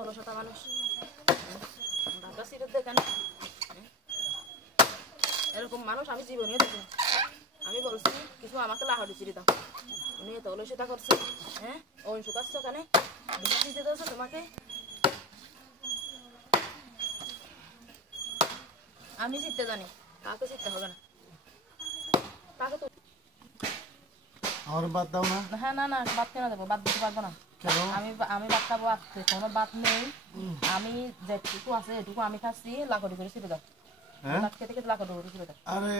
অলসতা মানুষ দেখেন এরকম মানুষ আমি জীবনেও দেখি। আমি বলছি কিছু আমাকে লাহড়ি চিড়ি দাও, উনি এত অলসতা করছে। হ্যাঁ অংশ কাটছ ওখানে দিতে দেওয়া তোমাকে। আমি জিততে জানি, কাকে জিততে হবে না। কাকে তো আমার বাদ দাও না। হ্যাঁ না না বাদ কেন দেবো, বাদ দিতে পারবো না। আমি বাদ খাবো, আসতে কোনো বাদ নেই। আমি যেটুকু আছে এটুকু আমি খাচ্ছি, লাকড়ি করে ছিঁড়ে দাও। খেতে খেতে লাকড়ি করে ছিঁড়ে দাও। আরে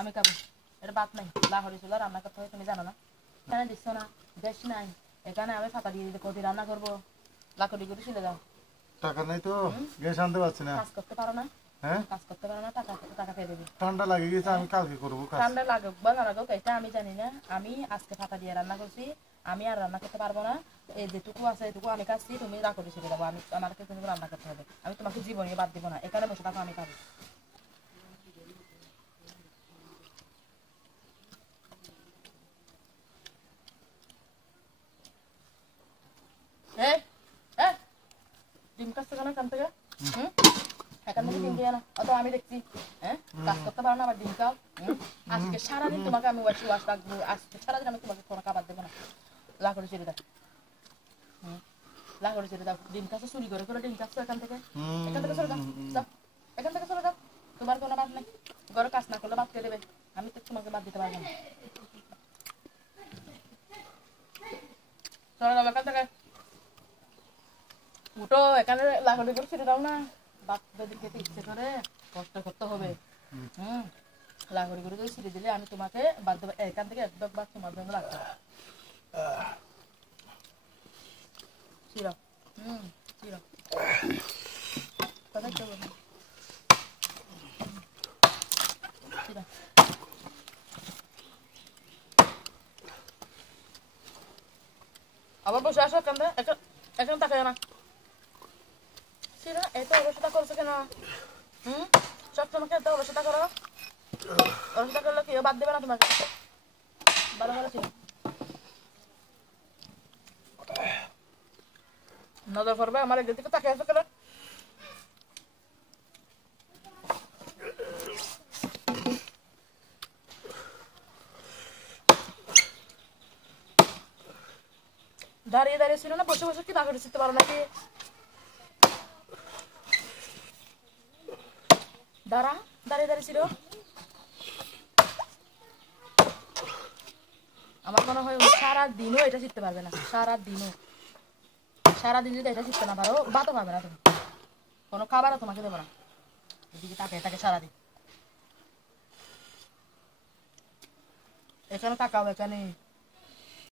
আমি খাবো, এটা বাদ নাই। লাকড়ি চুলা রান্না করতে হয় তুমি জানো না? এখানে দিচ্ছ না, গ্যাস নাই, এখানে আমি ফাতা দিয়ে দিতে কদি রান্না করবো, লাকড়ি করে ছিঁড়ে দাও। টাকা নাই তো গ্যাস আনতে পারছি না। কাজ করতে পারো না? হ্যাঁ কাজ করতে পারো না, টাকা পেয়ে দেবে। ঠান্ডা লাগে গেছে, আমি কালকে করবো। ঠান্ডা লাগুক বা না লাগুক এটা আমি জানি না। আমি আজকে ফাতা দিয়ে রান্না করছি, আমি আর রান্না করতে পারবো না। এই যেটুকু আছে এটুকু আমি খাচ্ছি, তুমি লাকড়ি ছিঁড়ে দেবো। আমাকে তুমি রান্না করতে হবে। আমি তোমাকে জীবনে বাদ দিব না। এখানে বসে থাকো, আমি খাবো। ডিম কাটছে কেন এখান থেকে? এখান থেকে ডিম দিয়ে না, অত আমি দেখছি। হ্যাঁ কাজ করতে পারো না, আবার ডিম খাও। আজকে সারাদিন তোমাকে আমি ওয়াশ রাখবো। আজকে সারাদিন আমি তোমাকে কোনো খাবার দেবো না। লাকড়ি ছেড়ে দাও, লাকড়ি ছেড়ে দাও। ডিম কাছে চুরি করে করে ডিম কাটছো এখান থেকে চলে যাও, যাও এখান থেকে চলে যাও। তোমার কোনো বাদ নেই, ঘরে কাজ না করলে বাদ কে দেবে? আমি তো তোমাকে বাদ দিতে পারবো না। চলে যাও এখান থেকে, উঠো। এখানে লাকড়ি করে ছেড়ে দাও না। বাদ যদি খেতে ইচ্ছে করে কষ্ট করতে হবে। লাকড়ি করে যদি ছিঁড়ে দিলে আমি তোমাকে বাদ দেবো। এখান থেকে একদম বাদ তোমার জন্য রাখবো। ছিড়ো, ছিড়ো। কথা কেউ বলবে ছিড়ো। আবার বসে আসো এখান থেকে, এখন তাকায় না। ছিড়ো, এত অলসতা করছো কেন? সবসময় এত অলসতা করো। অলসতা করলে কেউ বাদ দেবে না তোমাকে। ভালো ভালো ছিল নজর করবে আমার দিকে তাকিয়ে আসো কেন? দাঁড়িয়ে দাঁড়িয়ে ছিল না, বসে বসে কি লাকড়ি ছিঁড়তে পারো নাকি? দাঁড়া, দাঁড়িয়ে দাঁড়িয়ে ছিল। আমার মনে হয় সারাদিনও এটা শিখতে পারবে না। সারাদিন যদি এটা শিখতে না পারো, ভাতও পাবে না তুমি, কোনো খাবারও তোমাকে দেবো না। এদিকে তাকিয়ে থাকে সারাদিন। এখানে তাকাও, এখানে